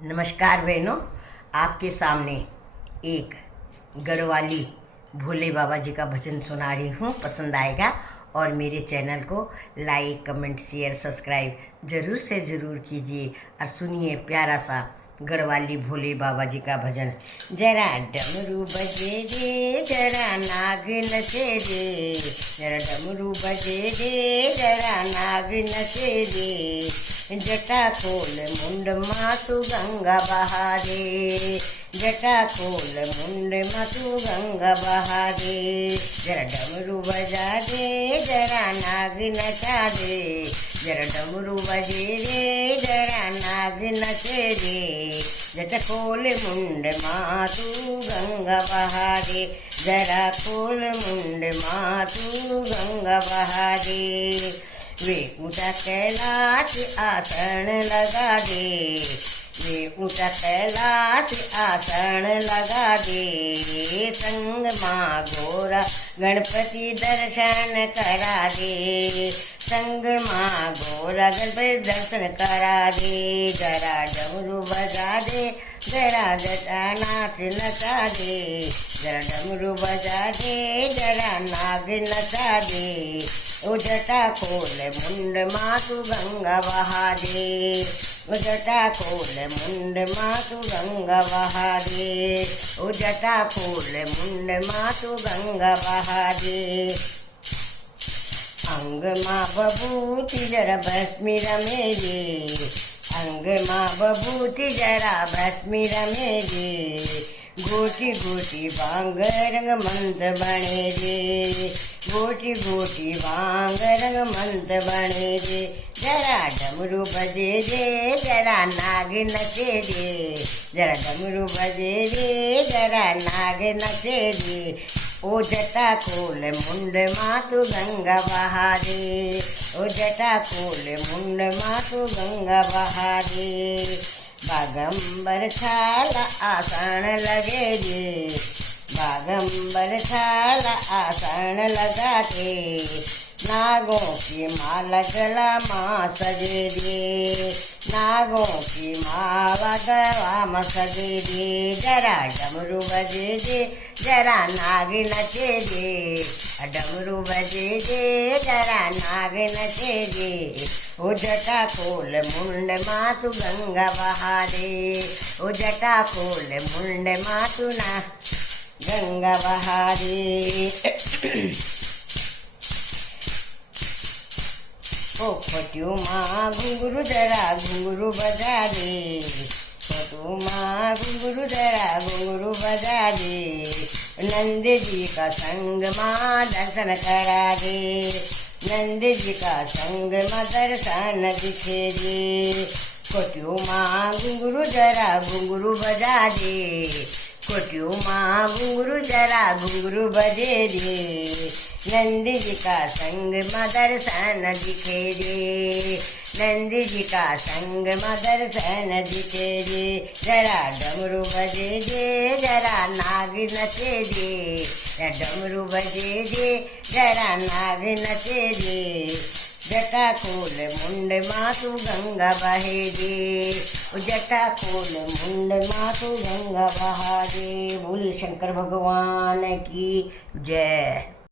नमस्कार बहनों, आपके सामने एक गढ़वाली भोले बाबा जी का भजन सुना रही हूँ। पसंद आएगा और मेरे चैनल को लाइक, कमेंट, शेयर, सब्सक्राइब ज़रूर से ज़रूर कीजिए और सुनिए प्यारा सा गढ़वाली भोले बाबा जी का भजन। जरा डमरू बजे दे, जरा नाग नचे दे, जरा डमरू बजे दे, जरा नाग नचे दे, जटा खोल मुंड मातु गंगा बहा दे, जटा खोल मुंड मातु गंगा बहा दे, जरा डमरू बजा दे, जरा नाग नचा दे, जरा डमरू बजे दे, जरा नाग नचे दे, जट खोल मुंड मातु गंगा बहा दे, जरा खोल मुंड मातु गंगा बहा दे, वे ऊंचा कैलाश आसन लगा दे, वे ऊंचा कैलाश आसन लगा दे, संग माँ गोरा गणपति दर्शन करा दे, संग माँ गोरा गणपति दर्शन करा दे, जरा डमरू बजा दे, जरा जटा नाच नचा दे, जरा डमरू बजा दे, जरा नाग नचा दे, ओ जटा खोल मुंड मातु गंगा बहा दे, ओ जटा खोल मुंड मातु गंगा बहा दे, ओ जटा खोल मुंड मातु गंगा बहा दे, अंग माँ बबूती जरा भस्मी रमे दे, अंग माँ बबूती जरा भस्मी रमे दे, गोटी गोटी भांग रंग मंत बने दे, गोटी गोटी भांग रंग मंत बने दे, जरा डमरू बजे दे, जरा नाग नचे दे, जरा डमरू बजे दे, जरा नाग नचे दे, ओ जटा खोल मुंड मातु गंगा बहा दे, ओ जटा खोल मुंड मातु गंगा बहा दे, बागंबर छाला आसन लगे दे, बागंबर छाला आसन लगाते, नागों की माला गला माँ सजे दे, नागों की माला गला माँ सजे दे, जरा डमरू बजे दे, जरा नाग नचे दे, डमरू बजे दे, जरा नाग नचे दे, ओ जटा खोल मुंड मातु गंगा बहा दे, ओ जटा खोल मुंड मातु ना गंगा बहा दे, ओ फटियो माँ घुंघरू जरा घुंघरू बजा दे, फटू माँ घुंघरू जरा घुंघरू बजा दे, नंद जी का संग माँ दर्शन करा दे, नंद जी का संग माँ दर्शन दिखे दे, फटियो माँ घुंघरू जरा घुंघरू बजा दे, कोटियो माँ घुंघरू जरा घुंघरू बजे दे, नंद जी का संग माँ दर्शन दिखे दे, नंद जी का संग माँ दर्शन दिखे दे, जरा डमरू बजे दे, जरा नाग नचे दे, डमरू बजे दे, जरा नाग नचे दे, जटा खोल मुंड मातु गंगा बहे दे, जटा खोल मुंड मातु गंगा बहा दे। बोले शंकर भगवान की जय।